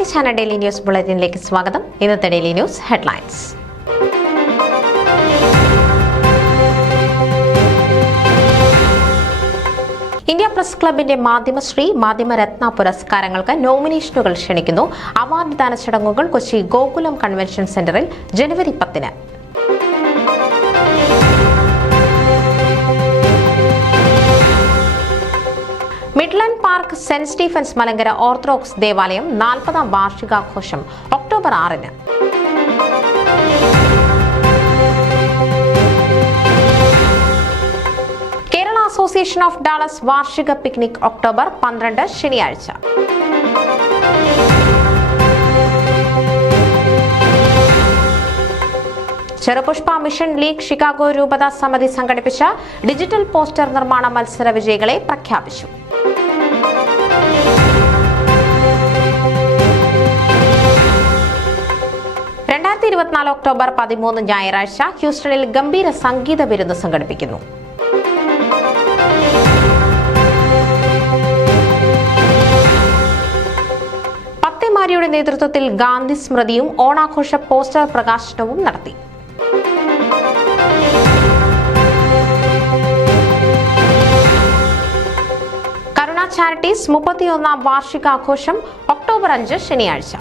പ്രവാസി channel daily news ബുള്ളറ്റിനിലേക്ക് സ്വാഗതം. ഇന്നത്തെ daily news headlines. India press ക്ലബിന്റെ മാധ്യമശ്രീ മാധ്യമരത്ന പുരസ്കാരങ്ങൾക്ക് നോമിനേഷനുകൾ ക്ഷണിക്കുന്നു. അവാർഡ് ദാന ചടങ്ങുകൾ കൊച്ചി ഗോകുലം കൺവെൻഷൻ സെന്ററിൽ ജനുവരി 10-ന്. Midland Park Saint Stephen's Malankara Orthodox ദേവാലയം 40-ാം വാർഷികാഘോഷം ഒക്ടോബർ 6-ന്. കേരള അസോസിയേഷൻ ഓഫ് ഡാളസ് വാർഷിക പിക്നിക് ഒക്ടോബർ 12 ശനിയാഴ്ച. ചെറുപുഷ്പ മിഷൻ ലീഗ് ഷിക്കാഗോ രൂപതാ സമിതി സംഘടിപ്പിച്ച ഡിജിറ്റൽ പോസ്റ്റർ നിർമ്മാണ മത്സര വിജയികളെ പ്രഖ്യാപിച്ചു. ഒക്ടോബർ 13 ഞായറാഴ്ച ഹ്യൂസ്റ്റണിൽ ഗംഭീര സംഗീത വിരുന്ന് സംഘടിപ്പിക്കുന്നു. പത്തേമാരിയുടെ നേതൃത്വത്തിൽ ഗാന്ധി സ്മൃതിയും ഓണാഘോഷ പോസ്റ്റർ പ്രകാശനവും നടത്തി. കരുണ ചാരിറ്റീസ് 31-ാം വാർഷികാഘോഷം ഒക്ടോബർ 5 ശനിയാഴ്ച.